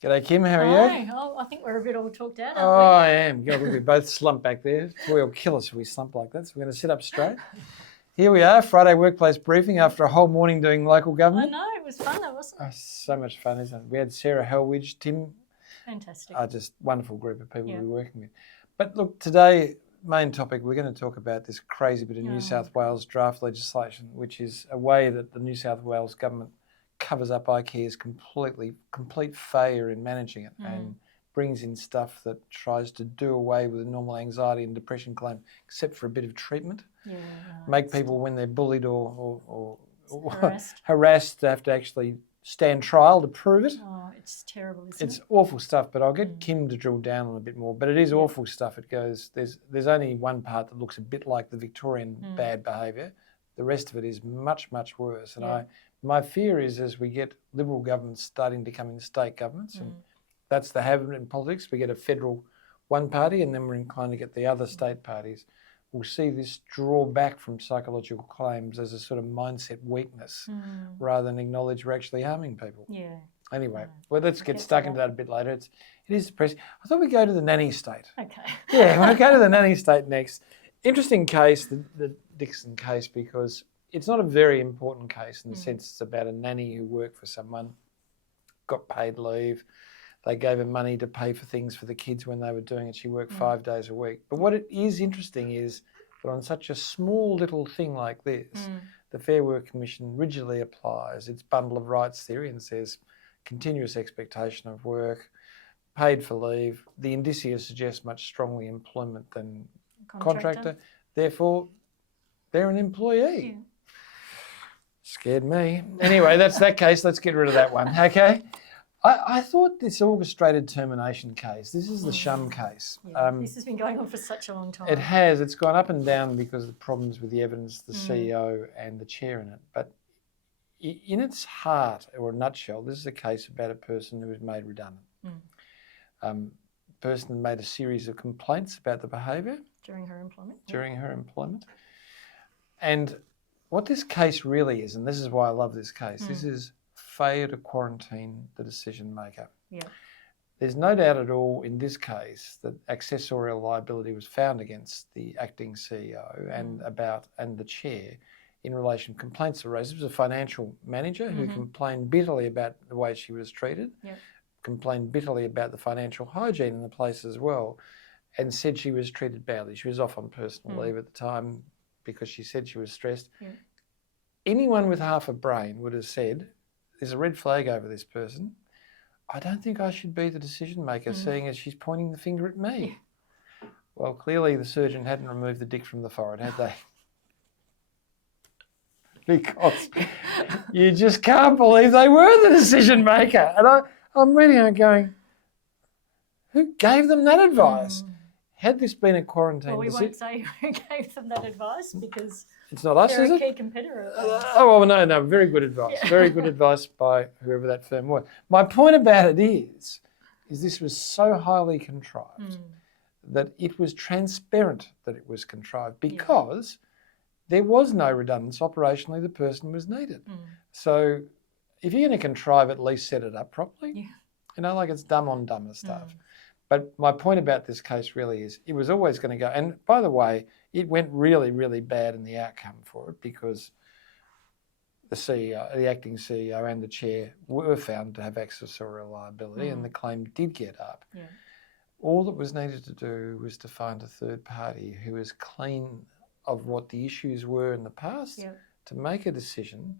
G'day, Kim. How are you? Hi. Oh, I think we're a bit all talked out, Oh, aren't I am. God, we both slump back there. Boy, it'll kill us if we slump like that. So we're going to sit up straight. Here we are, Friday workplace briefing after a whole morning doing local we? I government. know, it was fun though, wasn't Oh, it? so much fun, isn't it? We had Sarah Helwidge, Tim, Fantastic. just wonderful group of people Yeah. we're working with. But look, today, main topic, we're going to talk about this crazy bit of New Oh, South Wales draft legislation, which is a way that the New South Wales government covers up IKEA's complete failure in managing it and brings in stuff that tries to do away with the normal anxiety and depression claim, except for a bit of treatment. Yeah, no, Make people, when they're bullied or harassed. to have to actually stand trial to prove it. Oh, it's terrible, isn't It's it? awful stuff, but I'll get Kim to drill down on a bit more. But it is awful stuff. It goes, there's only one part that looks a bit like the Victorian bad behaviour. The rest of it is much, much worse. And my fear is, as we get Liberal governments starting to come in state governments, and that's the habit in politics, we get a federal one party and then we're inclined to get the other state parties. We'll see this draw back from psychological claims as a sort of mindset weakness rather than acknowledge we're actually harming people. Yeah. Anyway, well, let's get stuck into that a bit later. It is depressing. I thought we'd go to the Nanny State. Okay. Yeah, we'll go to the Nanny State next. Interesting case, the Dixon case, because it's not a very important case in the sense it's about a nanny who worked for someone, got paid leave. They gave her money to pay for things for the kids when they were doing it. She worked 5 days a week. But what it is interesting is that on such a small little thing like this, the Fair Work Commission rigidly applies its bundle of rights theory and says continuous expectation of work, paid for leave. The indicia suggest much stronger employment than contractor. Therefore, they're an employee. Yeah. Scared me. Anyway, that's that case. Let's get rid of that one, okay? I thought this orchestrated termination case, this is the Shum case. Yeah. This has been going on for such a long time. It has. It's gone up and down because of the problems with the evidence, the CEO and the chair in it. But in its heart, or a nutshell, this is a case about a person who was made redundant. Person made a series of complaints about the behaviour. During her employment. During her employment. And what this case really is, and this is why I love this case, this is failure to quarantine the decision maker. Yeah. There's no doubt at all in this case that accessorial liability was found against the acting CEO and the chair in relation to complaints were raised. It was a financial manager who complained bitterly about the way she was treated, complained bitterly about the financial hygiene in the place as well, and said she was treated badly. She was off on personal leave at the time because she said she was stressed. Yeah. Anyone with half a brain would have said, there's a red flag over this person. I don't think I should be the decision maker, seeing as she's pointing the finger at me. Yeah. Well, clearly the surgeon hadn't removed the dick from the forehead, had they? Because you just can't believe they were the decision maker. And I'm reading it going, who gave them that advice? Had this been a quarantine we won't say who gave them that advice because it's not us, they're is a it? key competitor. No, very good advice. Yeah. Very good advice by whoever that firm was. My point about it is this was so highly contrived that it was transparent that it was contrived because there was no redundancy. Operationally, the person was needed. So if you're going to contrive, at least set it up properly. Yeah. You know, like it's dumb on dumber stuff. But my point about this case really is it was always going to go, and by the way, it went really, really bad in the outcome for it because the CEO, the acting CEO and the chair were found to have accessorial liability and the claim did get up. Yeah. All that was needed to do was to find a third party who was clean of what the issues were in the past to make a decision.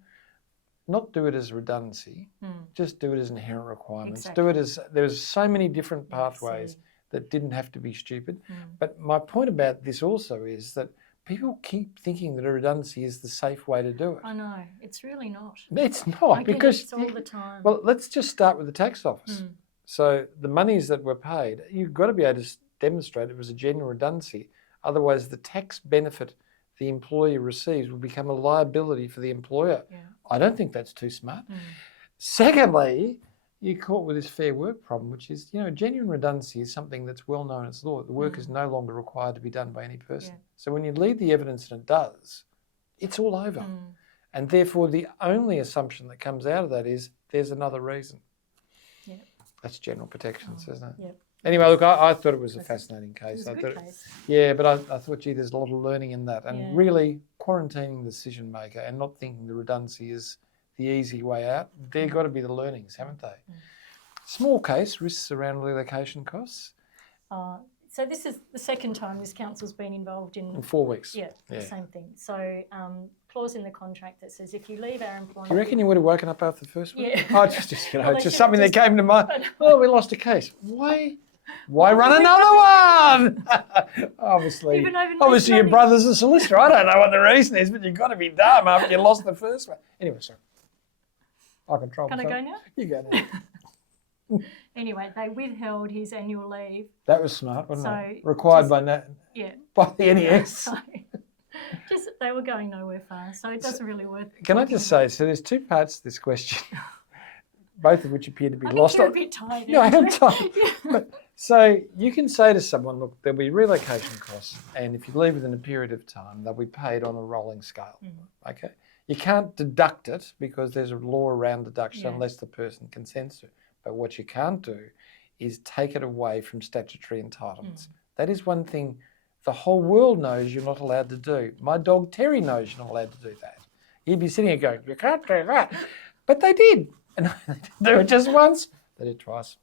Not do it as redundancy, just do it as inherent requirements. Exactly. Do it as, there's so many different pathways that didn't have to be stupid. But my point about this also is that people keep thinking that a redundancy is the safe way to do it. I know, it's really not. It's not because it's all the time. Well, let's just start with the tax office. So the monies that were paid, you've got to be able to demonstrate it was a genuine redundancy. Otherwise, the tax benefit the employee receives will become a liability for the employer. Yeah. I don't think that's too smart. Secondly, you're caught with this fair work problem, which is, genuine redundancy is something that's well known as law. The work is no longer required to be done by any person. Yeah. So when you leave the evidence and it does, it's all over. And therefore, the only assumption that comes out of that is there's another reason. Yeah. That's general protections, isn't it? Yep. Anyway, look, I thought it was a fascinating It case. was a I good thought, case. yeah, but I thought, gee, there's a lot of learning in that, and Yeah. really quarantining the decision maker and not thinking the redundancy is the easy way out. They've got to be the learnings, haven't they? Small case, risks around relocation costs. So this is the second time this council's been involved in 4 weeks. Yeah, the same thing. So clause in the contract that says if you leave our employment... Do you reckon you would have woken up after the first one? Yeah. Oh, just you know, Well, it's they just should something have that came to mind. Oh, we lost a case. Why run another one? Obviously, Even over obviously your money. brother's a solicitor. I don't know what the reason is, but you've got to be dumb after you lost the first one. Anyway, sorry. I control Can I myself. go now? You go now. Anyway, they withheld his annual leave. That was smart, wasn't So it? Required just- by the NES. So just they were going nowhere fast, so it doesn't really worth. Can I talking just about. say, so there's two parts to this question, both of which appear to be I lost. think you're a bit tired. No, I am actually. tired. Yeah. But, so you can say to someone, look, there'll be relocation costs, and if you leave within a period of time, they'll be paid on a rolling scale. Okay, you can't deduct it because there's a law around deduction unless the person consents to it. But what you can't do is take it away from statutory entitlements. That is one thing the whole world knows you're not allowed to do. My dog Terry knows you're not allowed to do that. He'd be sitting here going, you can't do that. But they did. And they didn't do it just once, they did twice.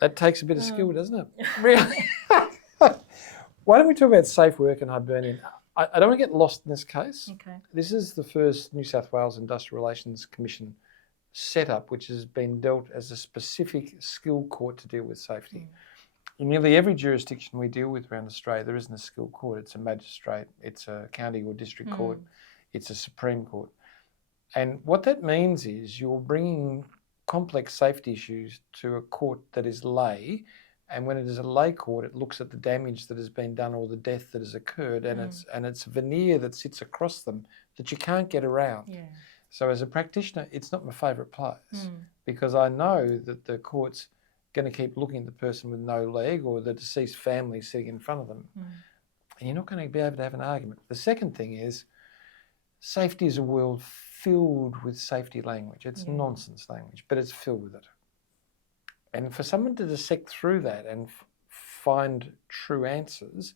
That takes a bit of skill, doesn't it? Really? Why don't we talk about safe work and hibernian? I don't want to get lost in this case. Okay. This is the first New South Wales Industrial Relations Commission setup which has been dealt as a specific skill court to deal with safety. In nearly every jurisdiction we deal with around Australia, there isn't a skill court. It's a magistrate, it's a county or district court, it's a Supreme Court. And what that means is you're bringing complex safety issues to a court that is lay, and when it is a lay court, it looks at the damage that has been done or the death that has occurred, and it's a veneer that sits across them that you can't get around. Yeah. So as a practitioner, it's not my favourite place because I know that the court's going to keep looking at the person with no leg or the deceased family sitting in front of them, and you're not going to be able to have an argument. The second thing is safety is a world filled with safety language. It's nonsense language, but it's filled with it. And for someone to dissect through that and find true answers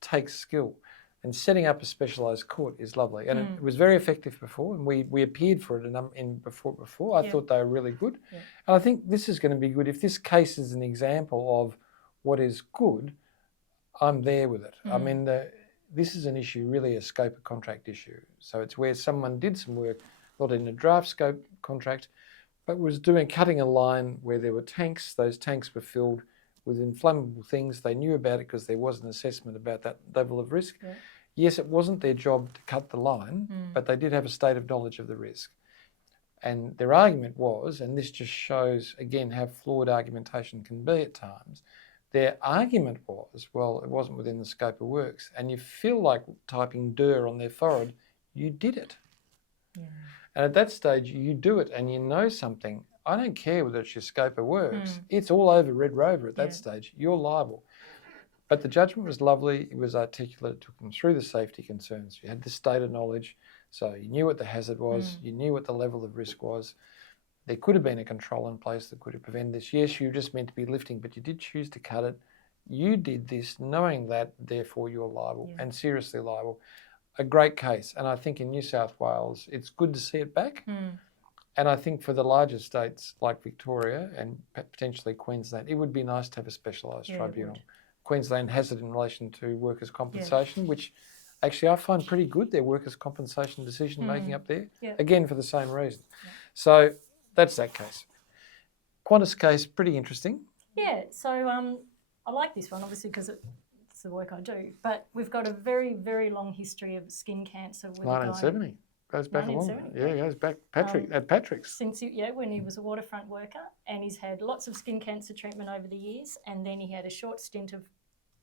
takes skill. And setting up a specialised court is lovely. And it was very effective before, and we appeared for it before. I thought they were really good. Yeah. And I think this is going to be good. If this case is an example of what is good, I'm there with it. I mean, this is an issue, really a scope of contract issue. So it's where someone did some work, not in a draft scope contract, but was cutting a line where there were tanks. Those tanks were filled with inflammable things. They knew about it because there was an assessment about that level of risk. Yeah. Yes, it wasn't their job to cut the line, but they did have a state of knowledge of the risk. And their argument was, and this just shows, again, how flawed argumentation can be at times, their argument was, well, it wasn't within the scope of works. And you feel like typing "der" on their forehead, you did it. Yeah. And at that stage, you do it and you know something. I don't care whether it's your scope of works. It's all over Red Rover at that stage. You're liable. But the judgment was lovely. It was articulate. It took them through the safety concerns. You had the state of knowledge. So you knew what the hazard was. You knew what the level of risk was. There could have been a control in place that could have prevented this. Yes, you were just meant to be lifting, but you did choose to cut it. You did this knowing that, therefore you're liable and seriously liable. A great case. And I think in New South Wales, it's good to see it back. And I think for the larger states like Victoria and potentially Queensland, it would be nice to have a specialised tribunal. Queensland has it in relation to workers' compensation, which actually I find pretty good, their workers' compensation decision making up there, again for the same reason. So that's that case. Quantis case, pretty interesting. Yeah, so I like this one obviously because it's the work I do, but we've got a very, very long history of skin cancer with 1970. Goes back a long way. Yeah, it goes back at Patrick's. Since when he was a waterfront worker, and he's had lots of skin cancer treatment over the years, and then he had a short stint of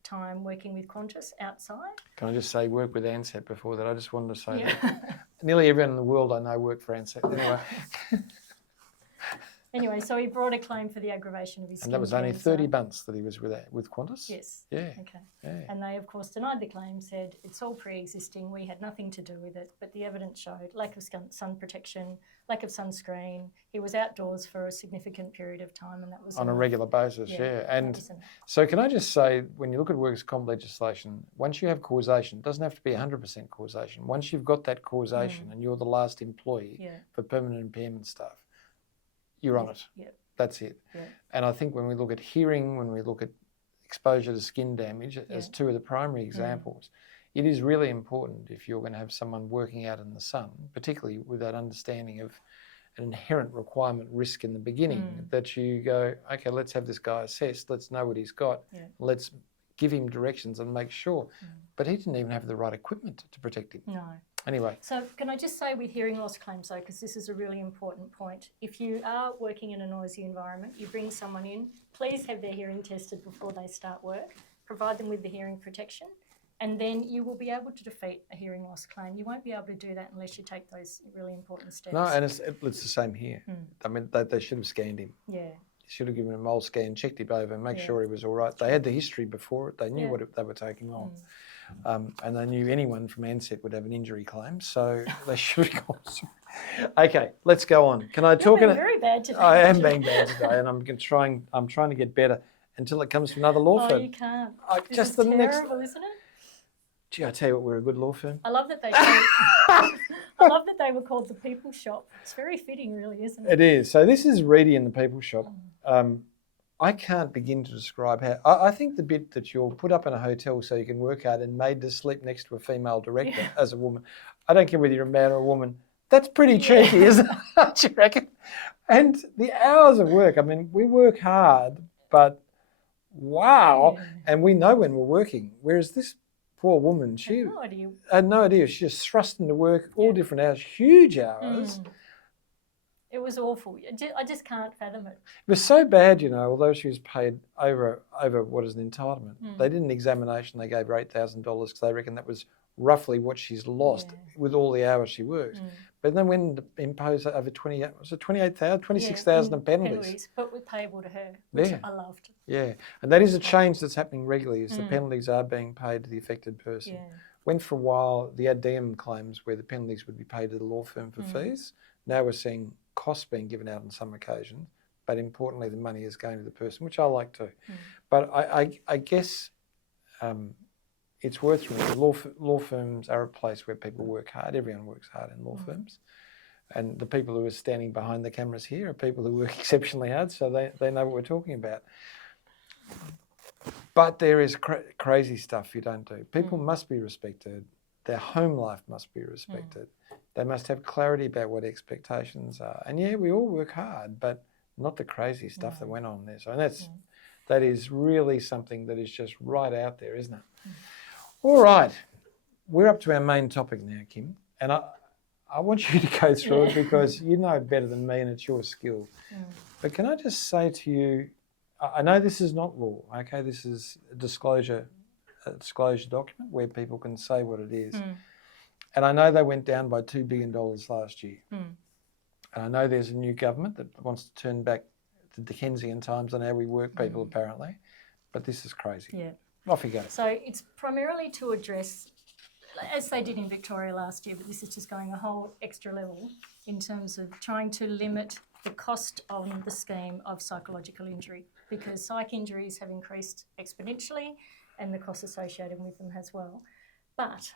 time working with Quantis outside. Can I just say, work with Ansett before that? I just wanted to say that. Nearly everyone in the world I know worked for Ansett. Anyway. Anyway, so he brought a claim for the aggravation of his skin And that was only cancer. 30 months that he was with Quantis? Yes. Yeah. Okay. Yeah. And they, of course, denied the claim, said it's all pre-existing, we had nothing to do with it, but the evidence showed lack of sun protection, lack of sunscreen. He was outdoors for a significant period of time, and that was On a enough. regular basis, Yeah, yeah. that And was enough. so can I just say, when you look at workers' comp legislation, once you have causation, it doesn't have to be 100% causation. Once you've got that causation and you're the last employee Yeah. for permanent impairment stuff, you're on it. Yeah. That's it. Yeah. And I think when we look at hearing, when we look at exposure to skin damage as two of the primary examples, it is really important if you're going to have someone working out in the sun, particularly with that understanding of an inherent requirement risk in the beginning, that you go, okay, let's have this guy assessed, let's know what he's got, let's give him directions and make sure. But he didn't even have the right equipment to protect him. No. Anyway. So can I just say with hearing loss claims though, because this is a really important point, if you are working in a noisy environment, you bring someone in, please have their hearing tested before they start work, provide them with the hearing protection, and then you will be able to defeat a hearing loss claim. You won't be able to do that unless you take those really important steps. No, and it's the same here. I mean, they should have scanned him. Yeah. Should have given him a mole scan, checked him over and make sure he was all right. They had the history before it. They knew what they were taking on. And they knew anyone from Ansett would have an injury claim, so they should have gone. Okay, let's go on. Can I talk? You're being very bad today. I am being bad today, and I'm trying to get better until it comes from another law firm. Oh, you can't. This just is the terrible, isn't it? Gee, I tell you what, we're a good law firm. I love that they. I love that they were called the People Shop. It's very fitting, really, isn't it? It is. So this is Reedy in the People Shop. I can't begin to describe how. I think the bit that you're put up in a hotel so you can work hard and made to sleep next to a female director as a woman. I don't care whether you're a man or a woman. That's pretty cheeky, isn't it? Don't you reckon? And the hours of work. I mean, we work hard, but wow, and we know when we're working. Whereas this poor woman, she had no idea. She just thrust into work all different hours, huge hours. It was awful. I just can't fathom it. It was so bad, you know, although she was paid over what is an entitlement. They did an examination, they gave her $8,000 because they reckon that was roughly what she's lost with all the hours she worked. But then when imposed over 28,000, 26,000 of penalties. But with payable to her, which I loved. Yeah, and that is a change that's happening regularly, is the penalties are being paid to the affected person. Went for a while, the ad diem claims where the penalties would be paid to the law firm for fees. Now we're seeing costs being given out on some occasions, but importantly the money is going to the person, which I like too. But I guess it's worth remembering, law firms are a place where people work hard. Everyone works hard in law firms. And the people who are standing behind the cameras here are people who work exceptionally hard, so they know what we're talking about. But there is crazy stuff you don't do. People must be respected. Their home life must be respected. They must have clarity about what expectations are. And yeah, we all work hard, but not the crazy stuff that went on there. So that is really something that is just right out there, isn't it? All right, we're up to our main topic now, Kim. And I want you to go through it because you know it better than me and it's your skill. But can I just say to you, I know this is not law, okay? This is a disclosure document where people can say what it is. And I know they went down by $2 billion last year. And I know there's a new government that wants to turn back the Dickensian times on how we work people, apparently. But this is crazy. Yeah. Off you go. So it's primarily to address, as they did in Victoria last year, but this is just going a whole extra level in terms of trying to limit the cost on the scheme of psychological injury, because psych injuries have increased exponentially and the costs associated with them as well. But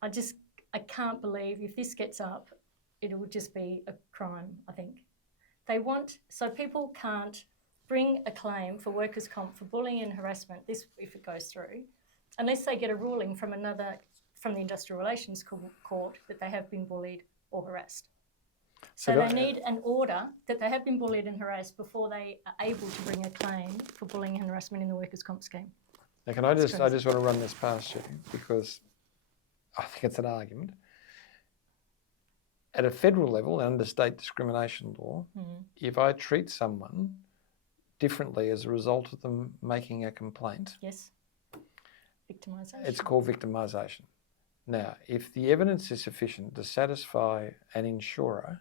I can't believe if this gets up, it will just be a crime, I think. So people can't bring a claim for workers' comp for bullying and harassment, this if it goes through, unless they get a ruling from the Industrial Relations Court that they have been bullied or harassed. So they need an order that they have been bullied and harassed before they are able to bring a claim for bullying and harassment in the workers' comp scheme. Now, I just want to run this past you because I think it's an argument. At a federal level, under state discrimination law, if I treat someone differently as a result of them making a complaint, victimisation. It's called victimisation. Now, if the evidence is sufficient to satisfy an insurer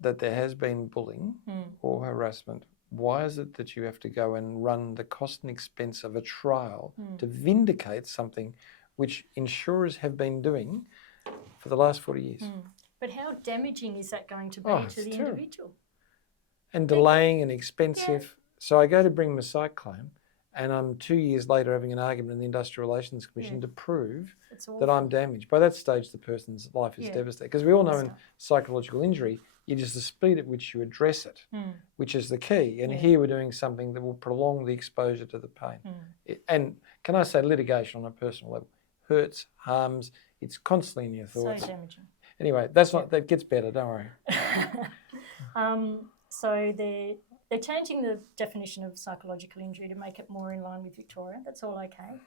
that there has been bullying or harassment, why is it that you have to go and run the cost and expense of a trial to vindicate something which insurers have been doing for the last 40 years? But how damaging is that going to be to the terrible. individual? And delaying and expensive. So I go to bring my psych claim and I'm 2 years later having an argument in the Industrial Relations Commission to prove that I'm damaged. By that stage, the person's life is devastated. Because we all know in psychological injury, it is the speed at which you address it, which is the key. And here we're doing something that will prolong the exposure to the pain. And can I say litigation on a personal level? Hurts, harms, it's constantly in your thoughts. So damaging. Anyway, that gets better, don't worry. So they're changing the definition of psychological injury to make it more in line with Victoria. That's all okay.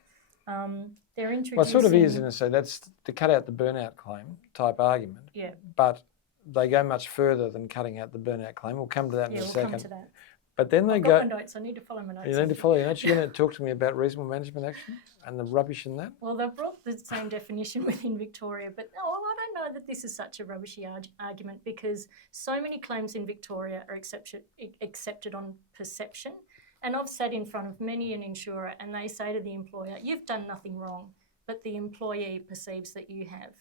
They're introducing... Well, it sort of is, and so that's to cut out the burnout claim type argument. Yeah. But they go much further than cutting out the burnout claim. We'll come to that in a second. Come to that. But then I've got my notes. I need to follow my notes. You need to follow your notes. You're going to talk to me about reasonable management action and the rubbish in that? Well, they've brought the same definition within Victoria, but I don't know that this is such a rubbishy argument because so many claims in Victoria are accepted on perception. And I've sat in front of many an insurer and they say to the employer, you've done nothing wrong, but the employee perceives that you have.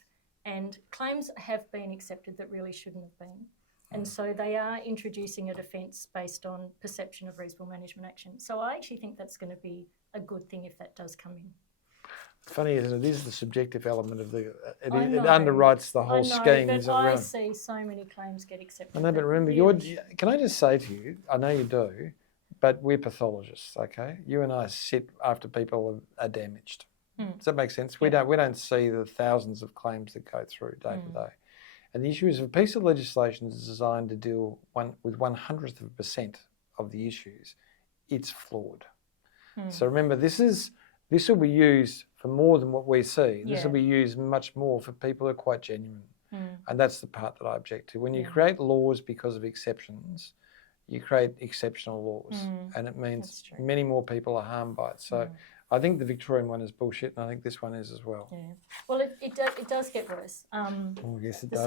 And claims have been accepted that really shouldn't have been. And so they are introducing a defence based on perception of reasonable management action. So I actually think that's going to be a good thing if that does come in. Funny, isn't it? It is the subjective element of it underwrites the whole scheme. But I see so many claims get accepted. I know, but remember, can I just say to you, I know you do, but we're pathologists, okay? You and I sit after people are damaged. Does that make sense? We don't see the thousands of claims that go through day to day. And the issue is if a piece of legislation is designed to deal with 1/100% of the issues, it's flawed. So remember, this will be used for more than what we see. This will be used much more for people who are quite genuine. And that's the part that I object to. When you create laws because of exceptions, you create exceptional laws. And it means many more people are harmed by it. So I think the Victorian one is bullshit, and I think this one is as well. Yeah. Well, it does get worse. Yes, it the does.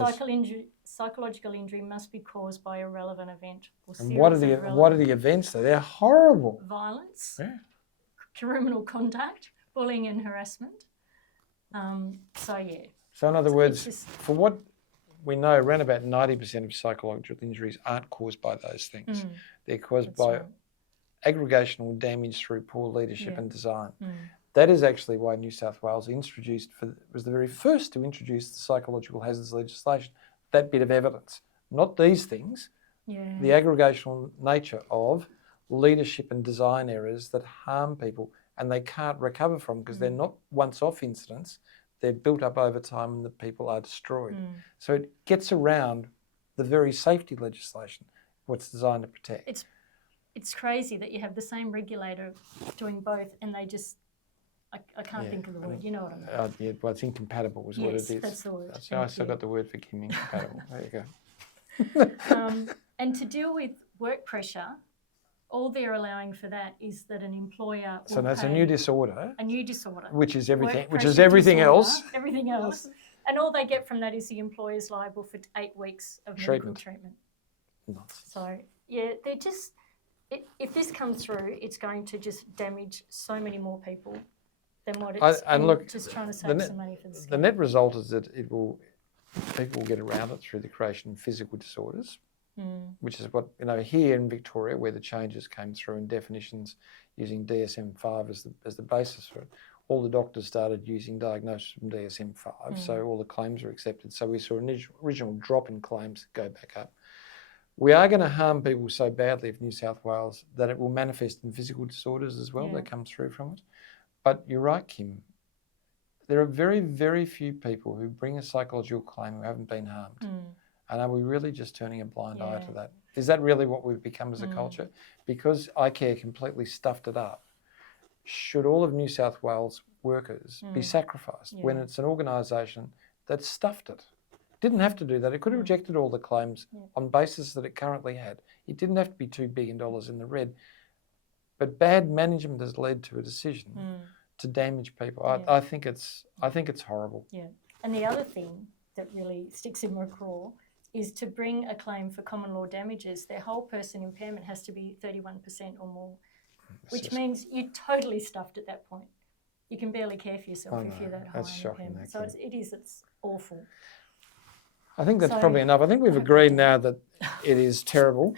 Psychological injury must be caused by a relevant event. Or and what are the events though? They're horrible. Violence, criminal conduct, bullying and harassment. So in other words, for what we know, around about 90% of psychological injuries aren't caused by those things. They're caused by aggregational damage through poor leadership and design. That is actually why New South Wales was the very first to introduce the psychological hazards legislation. That bit of evidence, not these things, the aggregational nature of leadership and design errors that harm people and they can't recover from because they're not once-off incidents, they're built up over time and the people are destroyed. So it gets around the very safety legislation, what's designed to protect. It's crazy that you have the same regulator doing both and they just, I can't think of the word, you know what I mean? Well, it's incompatible is what it is. Yes, that's the word. So I still got the word for incompatible. There you go. And to deal with work pressure, all they're allowing for that is that an employer will So that's a new disorder. A new disorder. Which is everything else. Everything else. And all they get from that is the employer's liable for 8 weeks of medical treatment. So, they're just... If this comes through, it's going to just damage so many more people than what it's just trying to save some money for the scheme. The net result is that people will get around it through the creation of physical disorders, which is what, here in Victoria, where the changes came through in definitions using DSM-5 as the basis for it, all the doctors started using diagnosis from DSM-5, so all the claims were accepted. So we saw an original drop in claims go back up. We are going to harm people so badly of New South Wales that it will manifest in physical disorders as well that come through from it. But you're right, Kim. There are very, very few people who bring a psychological claim who haven't been harmed. And are we really just turning a blind eye to that? Is that really what we've become as a culture? Because iCare completely stuffed it up. Should all of New South Wales workers be sacrificed when it's an organisation that stuffed it? Didn't have to do that. It could have rejected all the claims on basis that it currently had. It didn't have to be $2 billion in the red. But bad management has led to a decision to damage people. I think it's horrible. Yeah. And the other thing that really sticks in my craw is to bring a claim for common law damages, their whole person impairment has to be 31% or more, which means you're totally stuffed at that point. You can barely care for yourself if you're that high that's on shocking, impairment. So it's awful. I think that's probably enough. I think we've agreed now that it is terrible.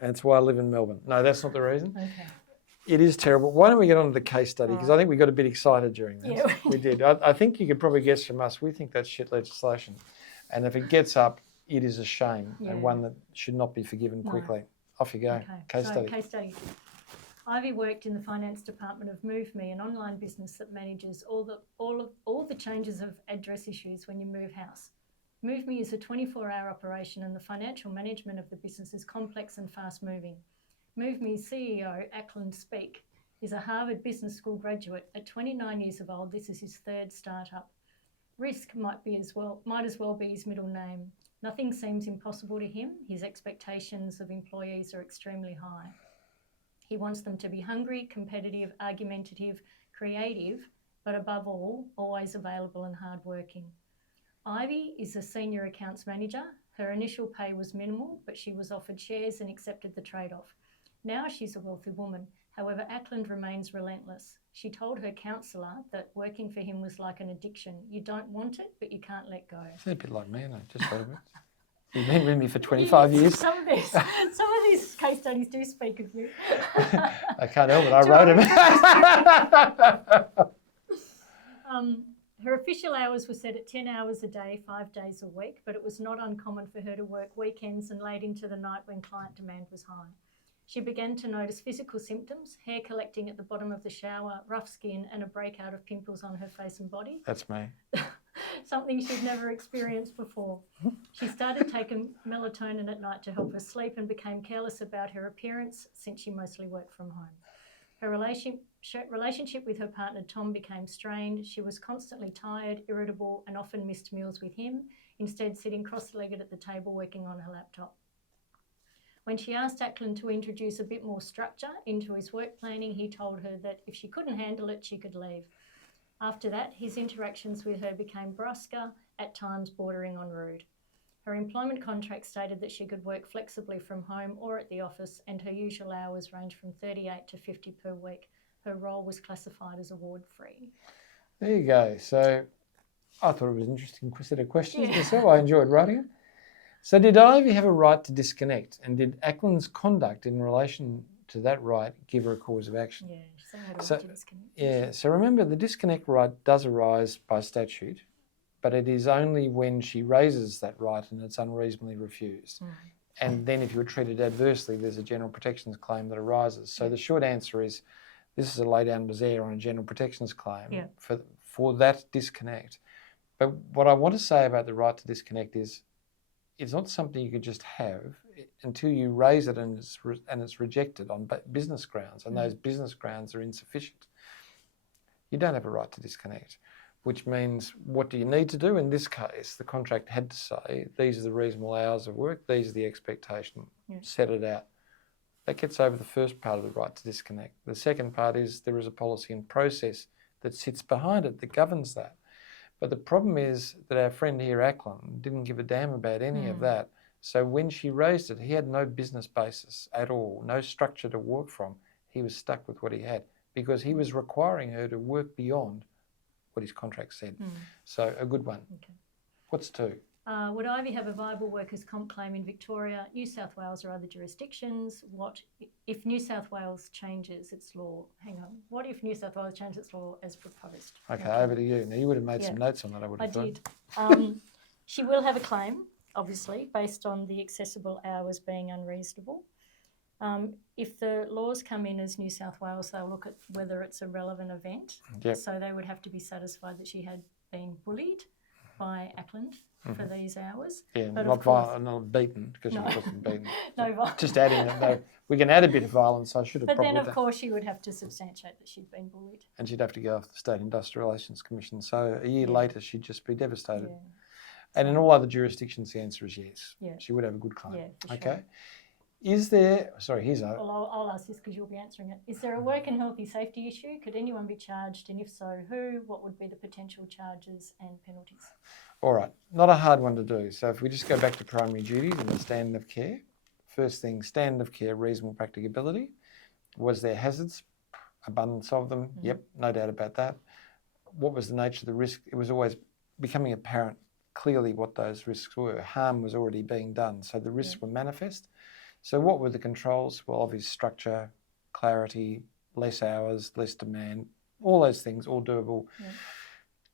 That's why I live in Melbourne. No, that's not the reason. Okay. It is terrible. Why don't we get on to the case study? Because I think we got a bit excited during this. Yeah, we did. I think you could probably guess from us, we think that's shit legislation. And if it gets up, it is a shame and one that should not be forgiven quickly. Off you go. Okay. Case study. Case study. Ivy worked in the finance department of MoveMe, an online business that manages all the changes of address issues when you move house. MoveMe is a 24-hour operation and the financial management of the business is complex and fast-moving. MoveMe's CEO, Ackland Speak, is a Harvard Business School graduate. At 29 years of old, this is his third startup. Risk might as well be his middle name. Nothing seems impossible to him. His expectations of employees are extremely high. He wants them to be hungry, competitive, argumentative, creative, but above all, always available and hardworking. Ivy is a senior accounts manager. Her initial pay was minimal, but she was offered shares and accepted the trade-off. Now she's a wealthy woman. However, Ackland remains relentless. She told her counsellor that working for him was like an addiction. You don't want it, but you can't let go. It's a bit like me, no? Just a little bit. You've been with me for 25 years. Some of these case studies do speak of you. I can't help it. I wrote them. Her official hours were set at 10 hours a day, 5 days a week, but it was not uncommon for her to work weekends and late into the night when client demand was high. She began to notice physical symptoms, hair collecting at the bottom of the shower, rough skin, and a breakout of pimples on her face and body. That's me. Something she'd never experienced before. She started taking melatonin at night to help her sleep and became careless about her appearance since she mostly worked from home. Her relationship with her partner Tom became strained. She was constantly tired, irritable, and often missed meals with him, instead sitting cross-legged at the table working on her laptop. When she asked Ackland to introduce a bit more structure into his work planning, he told her that if she couldn't handle it, she could leave. After that, his interactions with her became brusquer, at times bordering on rude. Her employment contract stated that she could work flexibly from home or at the office, and her usual hours ranged from 38 to 50 per week. Her role was classified as award-free. There you go. So I thought it was an interesting set of questions myself. I enjoyed writing it. So did Ivy have a right to disconnect? And did Ackland's conduct in relation to that right give her a cause of action? Yeah, she had a right to disconnect. Yeah, so remember the disconnect right does arise by statute, but it is only when she raises that right and it's unreasonably refused. And then if you were treated adversely, there's a general protections claim that arises. So the short answer is this is a lay down misere on a general protections claim for that disconnect. But what I want to say about the right to disconnect is it's not something you could just have until you raise it and it's rejected on business grounds, and those business grounds are insufficient. You don't have a right to disconnect, which means what do you need to do? In this case, the contract had to say these are the reasonable hours of work, these are the expectation, set it out. That gets over the first part of the right to disconnect. The second part is there is a policy and process that sits behind it that governs that. But the problem is that our friend here, Ackland, didn't give a damn about any of that. So when she raised it, he had no business basis at all, no structure to work from. He was stuck with what he had because he was requiring her to work beyond what his contract said. So a good one. Okay. What's two? Would Ivy have a viable workers' comp claim in Victoria, New South Wales or other jurisdictions? What if New South Wales changes its law? Hang on. What if New South Wales changes its law as proposed? Okay, over to you. Now, you would have made some notes on that, I would have thought. I did. She will have a claim, obviously, based on the accessible hours being unreasonable. If the laws come in as New South Wales, they'll look at whether it's a relevant event. So they would have to be satisfied that she had been bullied by Ackland for these hours. Yeah, but not violent, not beaten, because she wasn't beaten. No violence. Just adding it, though. We can add a bit of violence, I should have probably But then, of done. course, she would have to substantiate that she'd been bullied. And she'd have to go off the State Industrial Relations Commission. So a year later, she'd just be devastated. And in all other jurisdictions, the answer is yes. She would have a good claim. For okay. sure. Is there, sorry, here's a... Well, I'll ask this because you'll be answering it. Is there a work and healthy safety issue? Could anyone be charged? And if so, who? What would be the potential charges and penalties? All right, not a hard one to do. So if we just go back to primary duties and the standard of care, first thing, standard of care, reasonable practicability. Was there hazards? Abundance of them? Yep, no doubt about that. What was the nature of the risk? It was always becoming apparent clearly what those risks were. Harm was already being done, so the risks were manifest. So what were the controls? Well, obvious structure, clarity, less hours, less demand, all those things, all doable.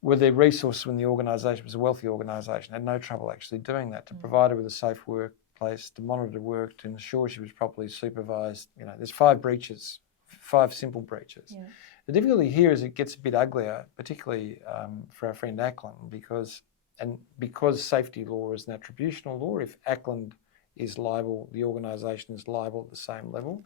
Were there resources when the organisation was a wealthy organisation, had no trouble actually doing that, to provide her with a safe workplace, to monitor work, to ensure she was properly supervised. You know, there's 5 breaches, 5 simple breaches. The difficulty here is it gets a bit uglier, particularly for our friend Ackland, because safety law is an attributional law. If Ackland is liable, the organisation is liable at the same level.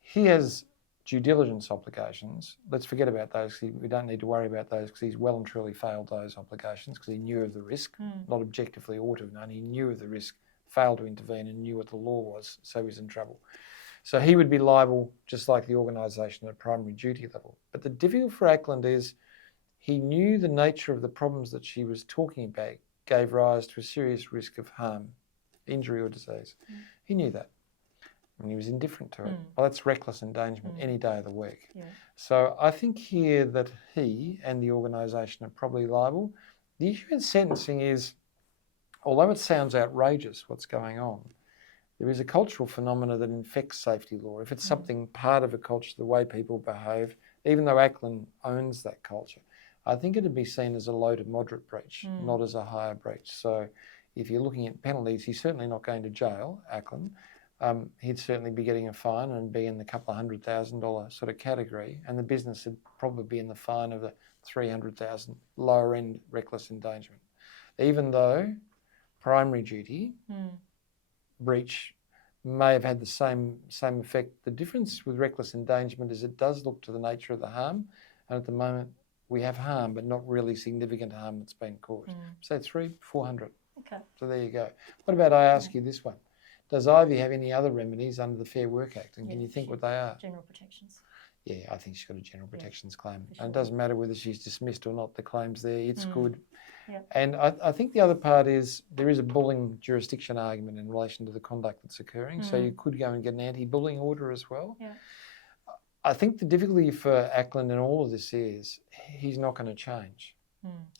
He has due diligence obligations. Let's forget about those. We don't need to worry about those because he's well and truly failed those obligations because he knew of the risk, not objectively ought to have known. He knew of the risk, failed to intervene and knew what the law was, so he's in trouble. So he would be liable just like the organisation at a primary duty level. But the difficulty for Ackland is he knew the nature of the problems that she was talking about gave rise to a serious risk of harm, injury or disease. He knew that. And he was indifferent to it. Well, that's reckless endangerment any day of the week. So I think here that he and the organisation are probably liable. The issue in sentencing is, although it sounds outrageous what's going on, there is a cultural phenomena that infects safety law. If it's something part of a culture, the way people behave, even though Ackland owns that culture, I think it'd be seen as a low to moderate breach, not as a higher breach. So if you're looking at penalties, he's certainly not going to jail, Ackland. He'd certainly be getting a fine and be in the couple of $100,000 sort of category, and the business would probably be in the fine of the $300,000 lower end reckless endangerment. Even though primary duty breach may have had the same effect. The difference with reckless endangerment is it does look to the nature of the harm, and at the moment we have harm, but not really significant harm that's been caused. So 400. Okay. So there you go. What about, I ask you this one, does Ivy have any other remedies under the Fair Work Act, and can you think what they are? General protections. Yeah, I think she's got a general protections claim. Sure. And it doesn't matter whether she's dismissed or not, the claim's there, it's good. And I think the other part is there is a bullying jurisdiction argument in relation to the conduct that's occurring. So you could go and get an anti-bullying order as well. I think the difficulty for Ackland in all of this is he's not going to change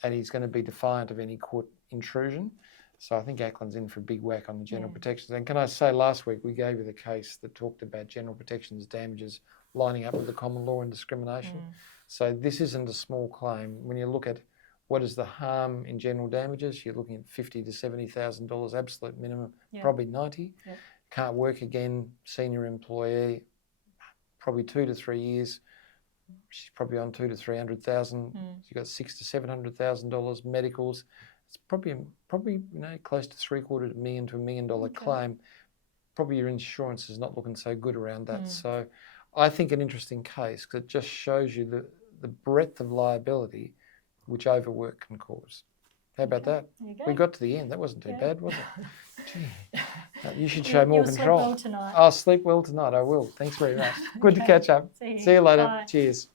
and he's going to be defiant of any court intrusion. So I think Ackland's in for a big whack on the general protections. And can I say, last week we gave you the case that talked about general protections damages lining up with the common law and discrimination. So this isn't a small claim. When you look at what is the harm in general damages, you're looking at $50,000 to $70,000 absolute minimum, probably 90. Can't work again, senior employee, probably 2 to 3 years. She's probably on $200,000 to $300,000. You've got $600,000 to $700,000 medicals. It's probably close to $750,000 to $1 million claim. Probably your insurance is not looking so good around that. So I think an interesting case because it just shows you the breadth of liability which overwork can cause. How about that? We got to the end. That wasn't too bad, was it? Gee, you should show more control. Sleep well tonight. I'll sleep well tonight. I will. Thanks very much. Good to catch up. See you later. Bye. Cheers.